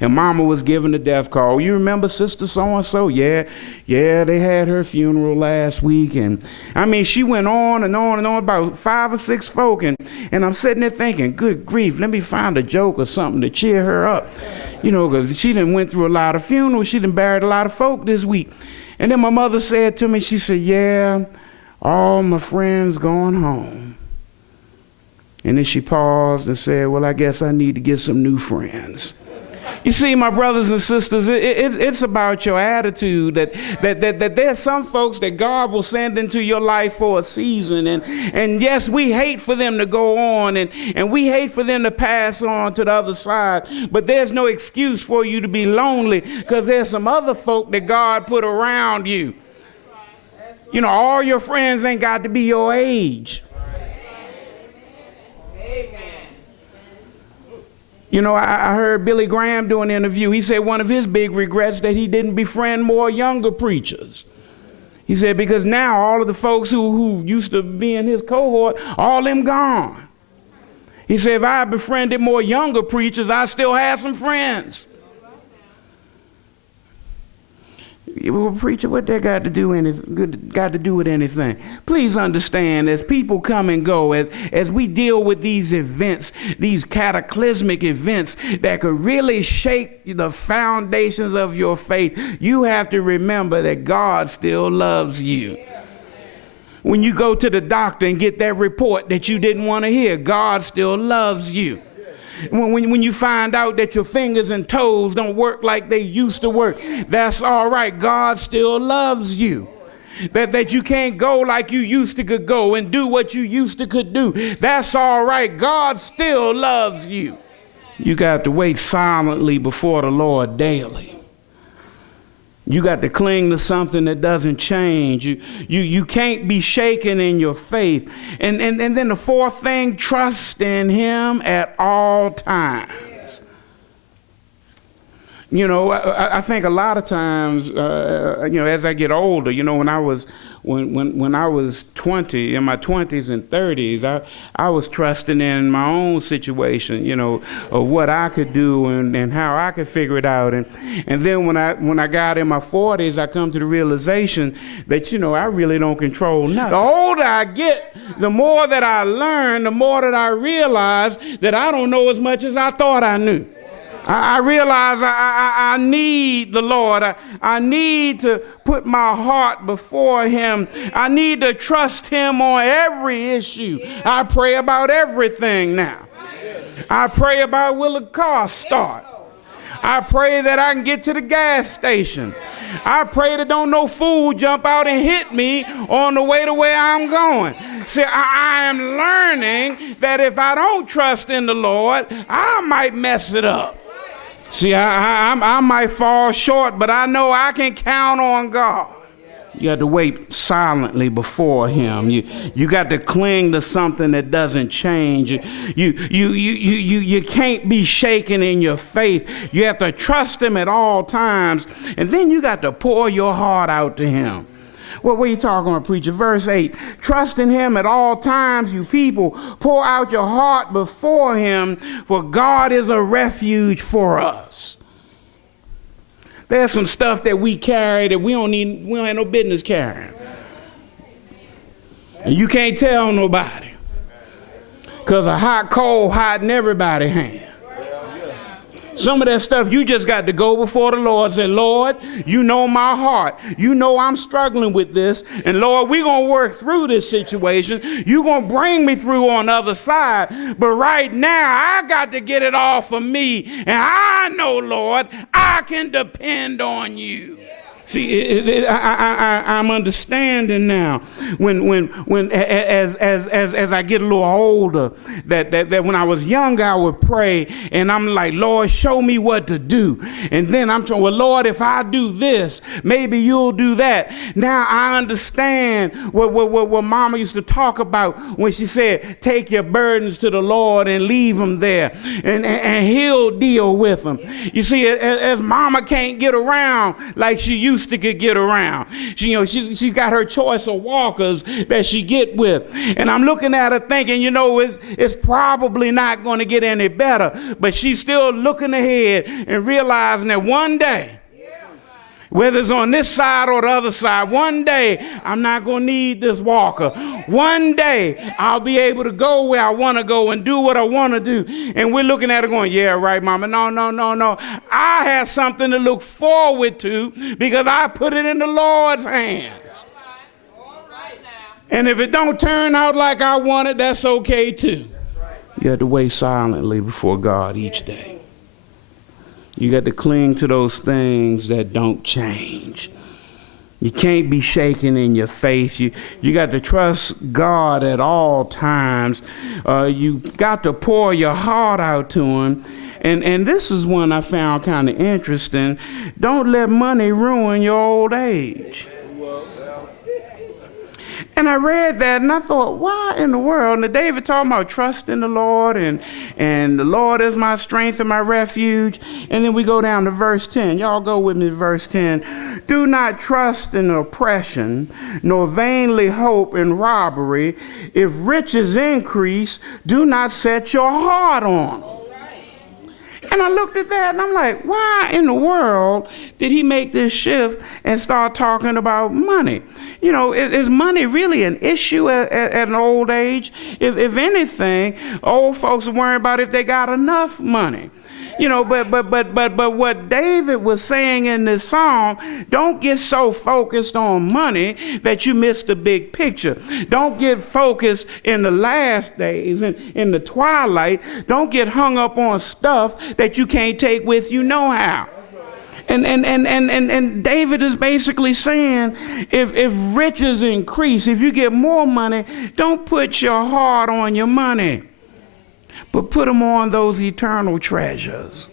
and mama was giving the death call. You remember Sister so-and-so? Yeah, they had her funeral last week. And I mean, she went on and on and on about 5 or 6 folk. And I'm sitting there thinking, good grief, let me find a joke or something to cheer her up. You know, because she done went through a lot of funerals. She done buried a lot of folk this week. And then my mother said to me, she said, yeah, all my friends going home. And then she paused and said, well, I guess I need to get some new friends. You see, my brothers and sisters, it's about your attitude that there's some folks that God will send into your life for a season. And yes, we hate for them to go on and we hate for them to pass on to the other side. But there's no excuse for you to be lonely because there's some other folk that God put around you. You know, all your friends ain't got to be your age. You know, I heard Billy Graham do an interview. He said one of his big regrets that he didn't befriend more younger preachers. He said because now all of the folks who used to be in his cohort, all them gone. He said if I befriended more younger preachers, I still had some friends. Well, preacher, what that got to do with anything? Please understand, as people come and go, as we deal with these events, these cataclysmic events that could really shake the foundations of your faith, you have to remember that God still loves you. When you go to the doctor and get that report that you didn't want to hear, God still loves you. When you find out that your fingers and toes don't work like they used to work, that's all right. God still loves you. That you can't go like you used to could go and do what you used to could do. That's all right. God still loves you. You got to wait silently before the Lord daily. You got to cling to something that doesn't change. You can't be shaken in your faith. And then the fourth thing, trust in him at all times. You know, I think a lot of times, as I get older, when I was 20, in my 20s and 30s, I was trusting in my own situation, of what I could do and how I could figure it out. And then when I got in my 40s, I come to the realization that, I really don't control nothing. The older I get, the more that I learn, the more that I realize that I don't know as much as I thought I knew. I realize I need the Lord. I need to put my heart before him. I need to trust him on every issue. I pray about everything now. I pray about will the car start. I pray that I can get to the gas station. I pray that don't no fool jump out and hit me on the way to where I'm going. See, I am learning that if I don't trust in the Lord, I might mess it up. See, I might fall short, but I know I can count on God. You got to wait silently before him. You got to cling to something that doesn't change. You can't be shaken in your faith. You have to trust him at all times. And then you got to pour your heart out to him. Well, what are you talking about, preacher? Verse 8, trust in him at all times, you people. Pour out your heart before him, for God is a refuge for us. There's some stuff that we carry that we don't have no business carrying. And you can't tell nobody. Because a hot coal hiding everybody's hand. Some of that stuff you just got to go before the Lord and say, Lord, you know my heart. You know I'm struggling with this. And Lord, we're going to work through this situation. You're going to bring me through on the other side. But right now, I got to get it all for me. And I know, Lord, I can depend on you. See, I'm understanding now when as I get a little older that when I was younger I would pray and I'm like, Lord, show me what to do. And then I'm trying, well, Lord, if I do this, maybe you'll do that. Now I understand what Mama used to talk about when she said, take your burdens to the Lord and leave them there, and he'll deal with them. You see, as Mama can't get around like she used Houston could get around. She's got her choice of walkers that she get with. And I'm looking at her thinking, it's probably not going to get any better. But she's still looking ahead and realizing that one day, whether it's on this side or the other side, one day I'm not going to need this walker. One day I'll be able to go where I want to go and do what I want to do. And we're looking at her going, yeah, right, Mama. No. I have something to look forward to because I put it in the Lord's hands. And if it don't turn out like I want it, that's okay too. You have to wait silently before God each day. You got to cling to those things that don't change. You can't be shaken in your faith. You got to trust God at all times. You got to pour your heart out to him. And this is one I found kind of interesting. Don't let money ruin your old age. And I read that and I thought, why in the world? And David talking about trust in the Lord and the Lord is my strength and my refuge. And then we go down to verse 10. Y'all go with me to verse 10. Do not trust in oppression, nor vainly hope in robbery. If riches increase, do not set your heart on them. And I looked at that and I'm like, why in the world did he make this shift and start talking about money? Is money really an issue at an old age? If anything, old folks are worried about if they got enough money. But what David was saying in this psalm, don't get so focused on money that you miss the big picture. Don't get focused in the last days and in the twilight. Don't get hung up on stuff that you can't take with you no how. And David is basically saying, if riches increase, if you get more money, don't put your heart on your money, but put them on those eternal treasures.